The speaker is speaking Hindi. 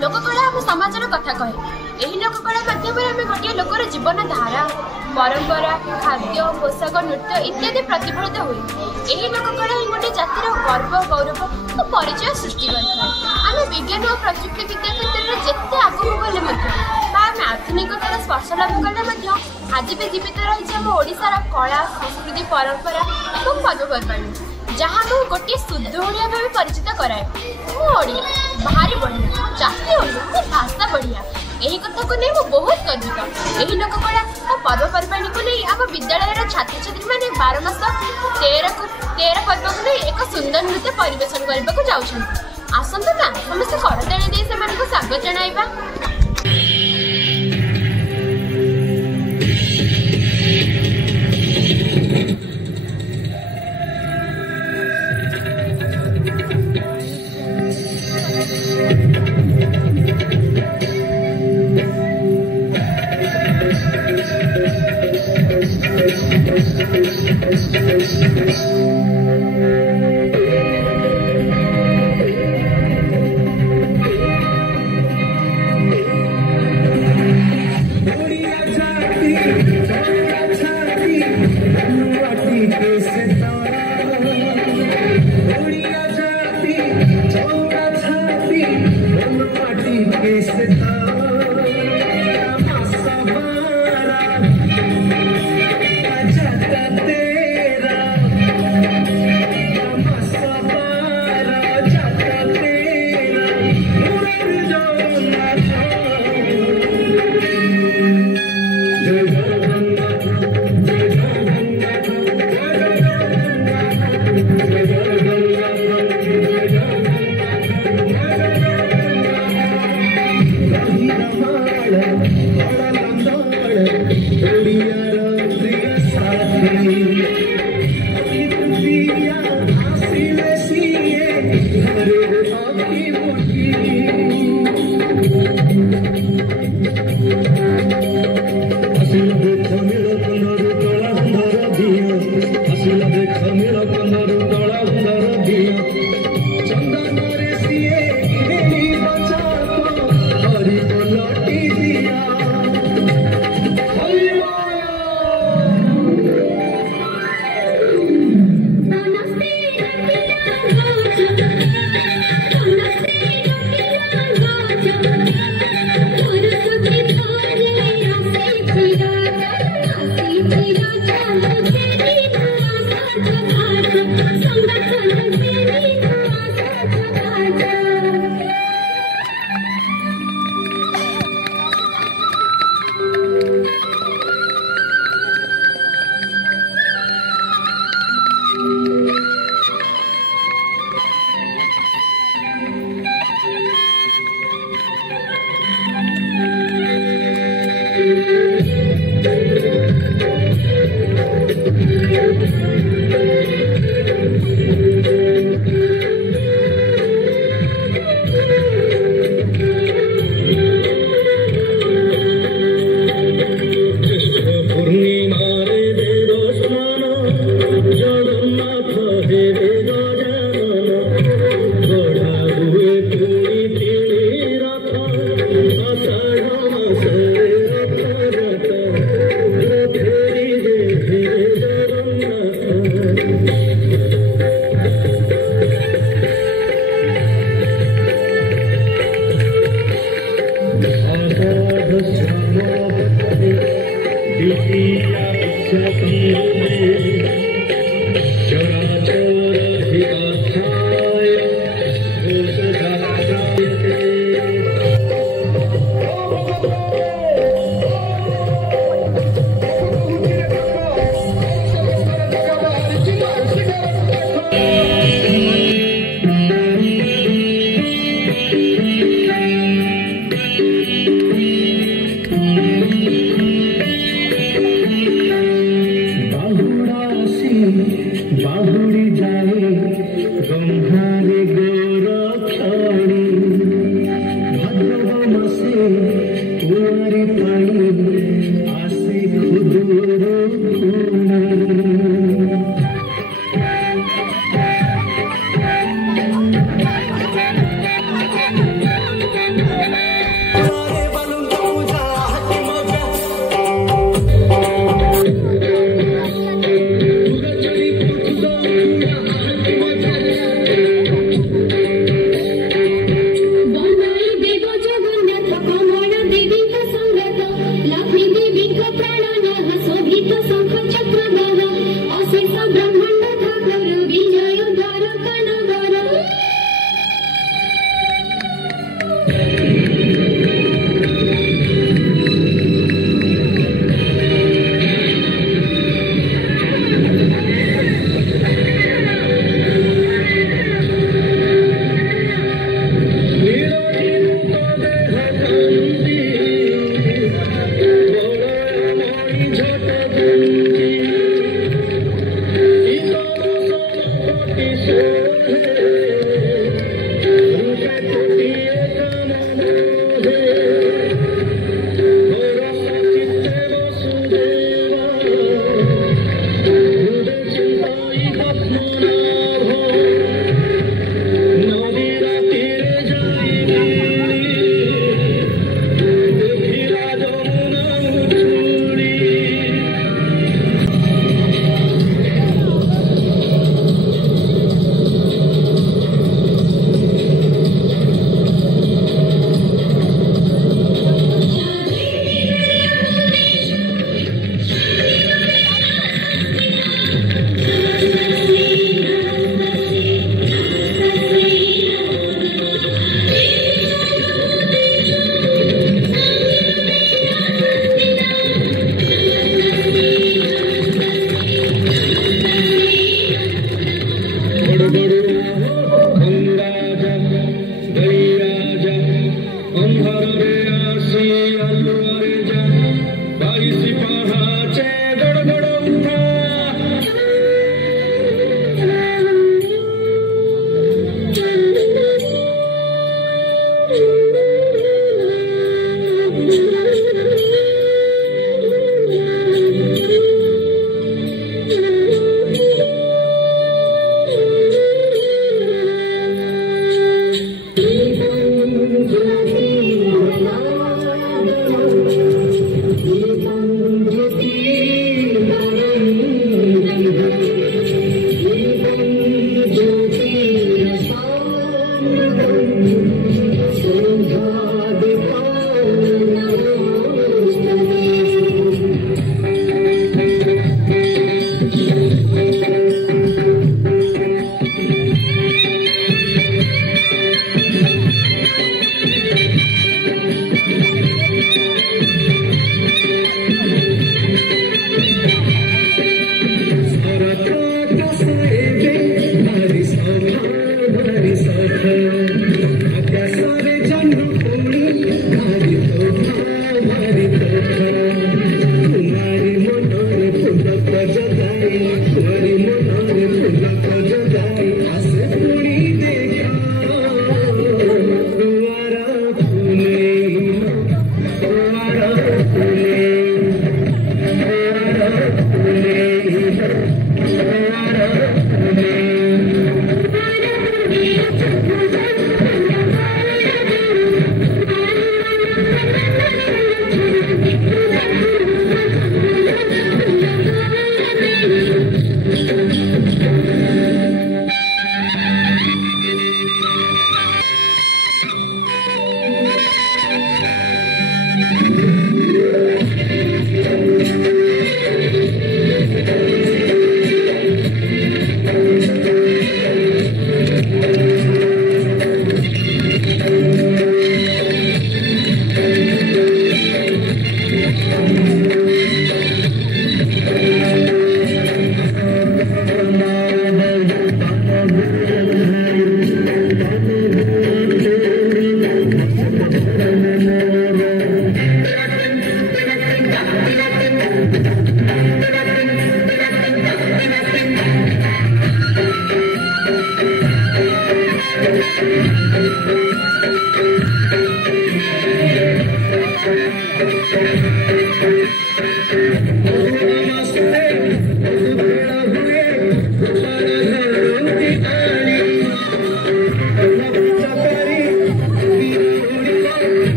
लोककला आम समाजर कथा कहे। यही लोककला माध्यम आम गोटे लोकर जीवन धारा परंपरा खाद्य पोशाक नृत्य इत्यादि प्रतिफलित हुए। यही लोककला ही गोटे जातिर गर्व गौरव और परिचय सृष्टि करता। आम विज्ञान और प्रजुक्ति विद्या क्षेत्र में जिते आगू गले आम आधुनिकतार स्पर्श लाभ कले आज भी जीवित रही आम ओडिशार कला संस्कृति परंपरा और पर्वपर्वाणी जहाँ को गोटे शुद्ध ओडिया भाव परिचित कराए। भारी बढ़िया जाति ओडिया भाषा बढ़िया यही कथा को नहीं बहुत गर्वित। यही लोककला और पर्वपर्वाणी को नहीं आम विद्यालय छात्र छात्री मैंने 12 मास 13 पर्व को नहीं एक सुंदर नृत्य परिवेशन करने को जाऊँ। आसतु ना समस्त करताली दे से स्वागत जनाइबा। अंधा